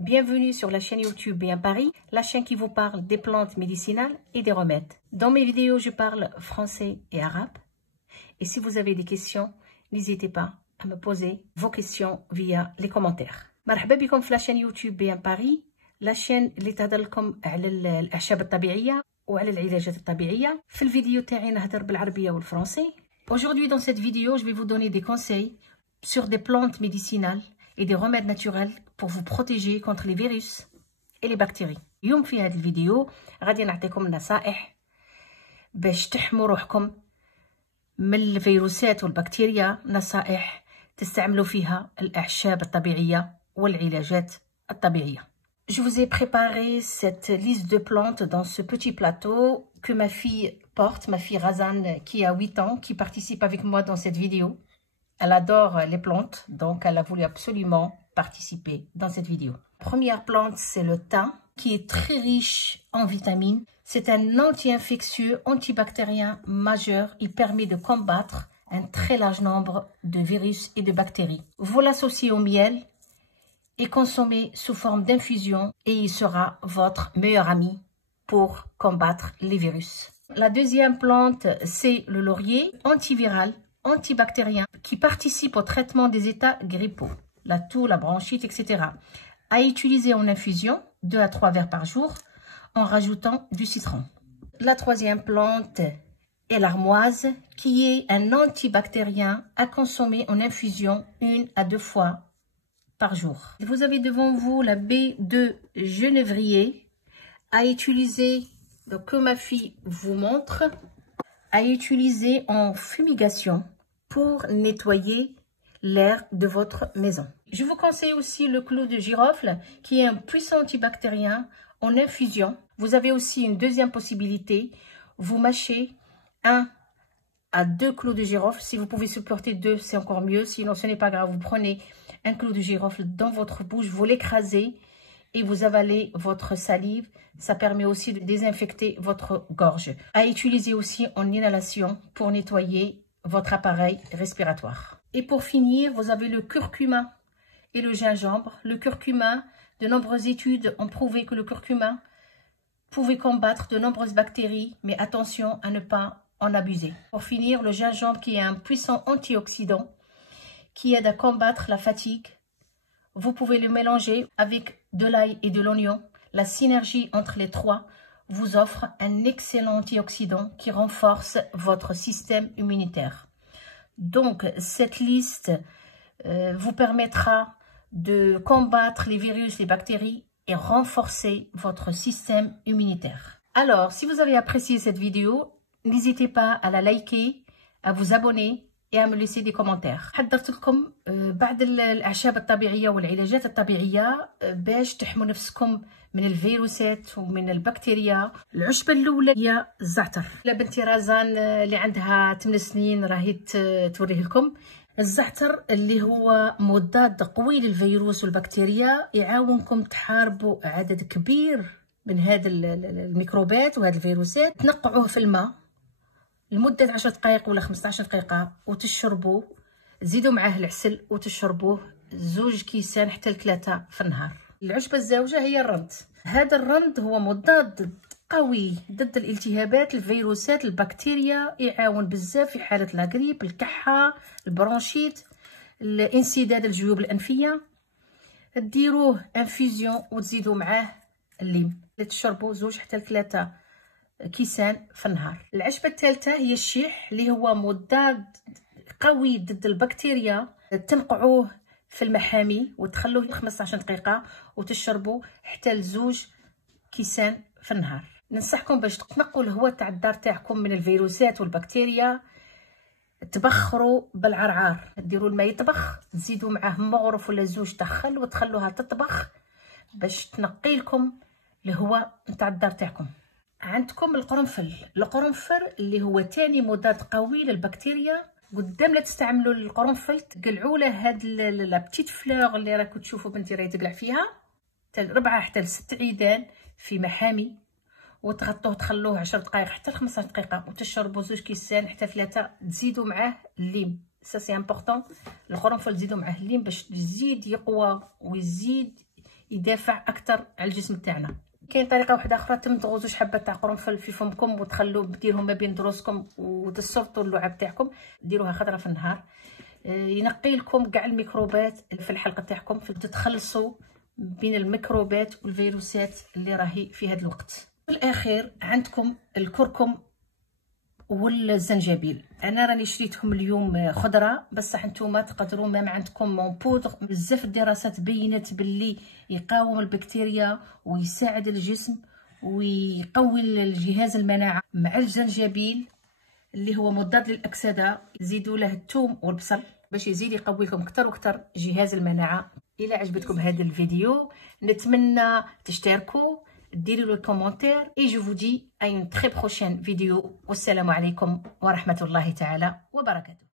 Bienvenue sur la chaîne YouTube Bien Paris, la chaîne qui vous parle des plantes médicinales et des remèdes. Dans mes vidéos, je parle français et arabe. Et si vous avez des questions, n'hésitez pas à me poser vos questions via les commentaires. مرحبا بكم في la chaîne YouTube Bien Paris, la chaîne اللي تهضر لكم على الأعشاب الطبيعية وعلى العلاجات الطبيعية. في الفيديو تاعي نهضر بالعربية والفرنسي. Aujourd'hui dans cette vidéo, je vais vous donner des conseils sur des plantes médicinales et des remèdes naturels pour vous protéger contre les virus et les bactéries. اليوم في هذه الفيديو غادي نعطيكم نصائح باش تحموا روحكم من الفيروسات والبكتيريا، نصائح تستعملوا فيها الأعشاب الطبيعية والعلاجات الطبيعية. Je vous ai préparé cette liste de plantes dans ce petit plateau que ma fille porte, ma fille Razan qui a 8 ans, qui participe avec moi dans cette vidéo. Elle adore les plantes, donc elle a voulu absolument participer dans cette vidéo. Première plante, c'est le thym, qui est très riche en vitamines. C'est un anti-infectieux, antibactérien majeur. Il permet de combattre un très large nombre de virus et de bactéries. Vous l'associez au miel et consommez sous forme d'infusion et il sera votre meilleur ami pour combattre les virus. La deuxième plante, c'est le laurier, antiviral, antibactérien, qui participe au traitement des états grippaux, la toux, la bronchite, etc. À utiliser en infusion, 2 à 3 verres par jour, en rajoutant du citron. La troisième plante est l'armoise, qui est un antibactérien à consommer en infusion 1 à 2 fois par jour. Vous avez devant vous la baie de genévrier à utiliser, donc, que ma fille vous montre, à utiliser en fumigation pour nettoyer l'air de votre maison. Je vous conseille aussi le clou de girofle, qui est un puissant antibactérien en infusion. Vous avez aussi une deuxième possibilité. Vous mâchez 1 à 2 clous de girofle. Si vous pouvez supporter 2, c'est encore mieux. Sinon, ce n'est pas grave. Vous prenez un clou de girofle dans votre bouche, vous l'écrasez et vous avalez votre salive. Ça permet aussi de désinfecter votre gorge. À utiliser aussi en inhalation pour nettoyer votre appareil respiratoire. Et pour finir, vous avez le curcuma et le gingembre. Le curcuma, de nombreuses études ont prouvé que le curcuma pouvait combattre de nombreuses bactéries, mais attention à ne pas en abuser. Pour finir, le gingembre, qui est un puissant antioxydant qui aide à combattre la fatigue. Vous pouvez le mélanger avec de l'ail et de l'oignon. La synergie entre les trois vous offre un excellent antioxydant qui renforce votre système immunitaire. Donc, cette liste vous permettra de combattre les virus, les bactéries et renforcer votre système immunitaire. Alors, si vous avez apprécié cette vidéo, n'hésitez pas à la liker, à vous abonner et à me laisser des commentaires. حضرت لكم بعض الأعشاب الطبيعية والعلاجات الطبيعية باش تحموا نفسكم من الفيروسات ومن البكتيريا. العشبة الأولى هي الزعتر. بنتي رازان اللي عندها 8 سنين راهي توريه لكم. الزعتر اللي هو مضاد قوي للفيروس والبكتيريا، يعاونكم تحاربوا عدد كبير من هذه الميكروبات وهذه الفيروسات. تنقعوه في الماء لمدة 10 دقائق ولا 15 دقيقة وتشربوه. زيدوا معاه العسل وتشربوه 2 كيسان حتى 3 في النهار. العشبة الزوجة هي الرند. هذا الرند هو مضاد قوي ضد الالتهابات، الفيروسات، البكتيريا. يعاون بزاف في حالة لاغريب، الكحة، البرونشيت، الانسداد الجيوب الأنفية. ديروه انفيزيون وتزيدوا معاه الليم. تشربوا 2 حتى 3 كيسان في النهار. العشبة الثالثة هي الشيح، اللي هو مضاد قوي ضد البكتيريا. تنقعوه في المحامي وتخلوه 15 دقيقة وتشربوا حتى 2 كيسان في النهار. ننصحكم باش تنقوا الهواء تاع الدار تاعكم من الفيروسات والبكتيريا. تبخروا بالعرعار، ديروا الماء يطبخ، تزيدوا معاه مغرف ولا 2 تاع خل وتخلوها تطبخ باش تنقي لكم الهواء نتاع الدار تاعكم. عندكم القرنفل. القرنفل اللي هو تاني مضاد قوي للبكتيريا. قدام لا تستعملوا القرنفل تقلعوا له هاد لا بتيت فلور اللي راكم تشوفوا بنتي راهي تقلع فيها، حتى 4 حتى 6 عيدان في محامي وتغطوه تخلوه 10 دقائق حتى 15 دقيقة وتشربوا 2 كيسان حتى 3. تزيدوا معاه الليم، سا سي امبورطون. القرنفل تزيدوا معاه الليم باش يزيد يقوى ويزيد يدافع اكثر على الجسم تاعنا. كاين طريقه واحده اخرى، تمضغوا زوج حبات تاع قرنفل في فمكم وتخلوا ديروهم ما بين دروسكم وتسرطوا اللعاب تاعكم، ديروها خضره في النهار، ينقي لكم كاع الميكروبات في الحلقه تاعكم، تتخلصوا بين الميكروبات والفيروسات اللي راهي في هذا الوقت. في الاخير عندكم الكركم والزنجبيل. انا راني شريتهم اليوم خضره، بصح نتوما تقدروا ما عندكم مون بودر. بزاف الدراسات بينت باللي يقاوم البكتيريا ويساعد الجسم ويقوي الجهاز المناعه. مع الزنجبيل اللي هو مضاد للاكسده، زيدوا له الثوم والبصل باش يزيد يقوي لكم اكثر واكثر جهاز المناعه. الى عجبتكم هذا الفيديو نتمنى تشتركوا، ديروا لي كومونتير et je vous dis à une très prochaine vidéo. والسلام عليكم ورحمة الله تعالى وبركاته.